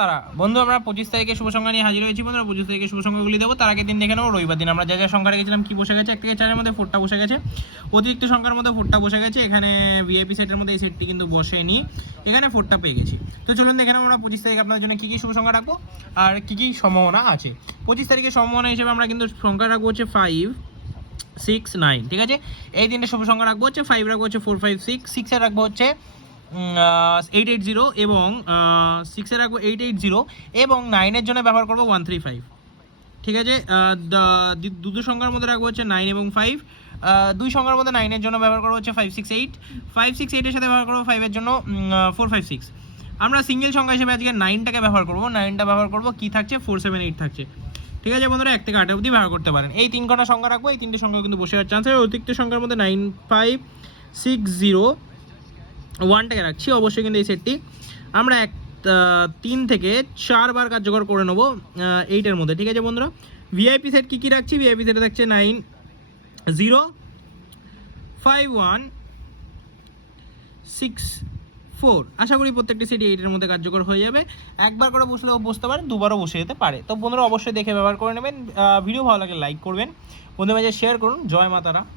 তারা বন্ধু, আমরা 25 তারিখে শুভ সংখ্যা নিয়ে হাজির হয়েছি বন্ধুরা। 25 তারিখে শুভ সংখ্যাগুলি দেবো, তার আগের দিন দেখে নেবো রবিবার দিন আমরা যা যা সংখ্যা রেখেছিলাম কি বসে গেছে। 1 থেকে 4-এর মধ্যে 4টা বসে গেছে, অতিরিক্ত সংখ্যার মধ্যে 4টা বসে গেছে। এখানে ভিআইপি সেটের মধ্যে এই সেটটি কিন্তু বসেনি, এখানে 4টা পেয়ে গেছি। তো চলুন দেখে নেবো আমরা 25 তারিখে আপনাদের জন্য কী কী শুভ সংখ্যা রাখবো আর কী কী সম্ভাবনা আছে। 25 তারিখের সম্ভাবনা হিসেবে আমরা কিন্তু সংখ্যা রাখবো হচ্ছে 5, 6, 9, ঠিক আছে। এই তিনটে শুভ সংখ্যা রাখবো হচ্ছে 5 রাখবো হচ্ছে 4, 5, 6, 6 রাখবো হচ্ছে 880 এবং 6 রাখবো 880 এবং 9-এর জন্য ব্যবহার করবো 135, ঠিক আছে। দুটো সংখ্যার মধ্যে রাখবো হচ্ছে 9 এবং 5, দুই সংখ্যার মধ্যে 9-এর জন্য ব্যবহার করবো হচ্ছে 5, 6, 8, 5, 6, 8-এর সাথে ব্যবহার করবো 5-এর জন্য 4, 5, 6। আমরা সিঙ্গেল সংখ্যা হিসেবে আজকে 9টাকে ব্যবহার করবো। 9টা ব্যবহার করবো কি থাকছে 4, 7, 8 থাকছে, ঠিক আছে বন্ধুরা। 1 থেকে 8 অবধি ব্যবহার করতে পারেন। এই 3 সংখ্যা রাখবো, এই 3টে সংখ্যা কিন্তু বসে যাওয়ার চান্স আছে। অতিরিক্ত সংখ্যার মধ্যে 9, 5, 6, 0, 1টাকে রাখছি অবশ্যই। কিন্তু এই সেটটি আমরা 3 থেকে 4 বার কার্যকর করে নেবো 8-এর মধ্যে, ঠিক আছে বন্ধুরা। ভিআইপি সেট কী কী রাখছি? ভিআইপি সেটে থাকছে 9, 0, 5, 1, 6, 4। আশা করি প্রত্যেকটি সেটই 8-এর মধ্যে কার্যকর হয়ে যাবে। একবার করে বসলেও বসতে পারে, দুবারও বসে যেতে পারে। তো বন্ধুরা অবশ্যই দেখে ব্যবহার করে নেবেন। ভিডিও ভালো লাগলে লাইক করবেন, বন্ধুদের মাঝে শেয়ার করুন। জয় মা তারা।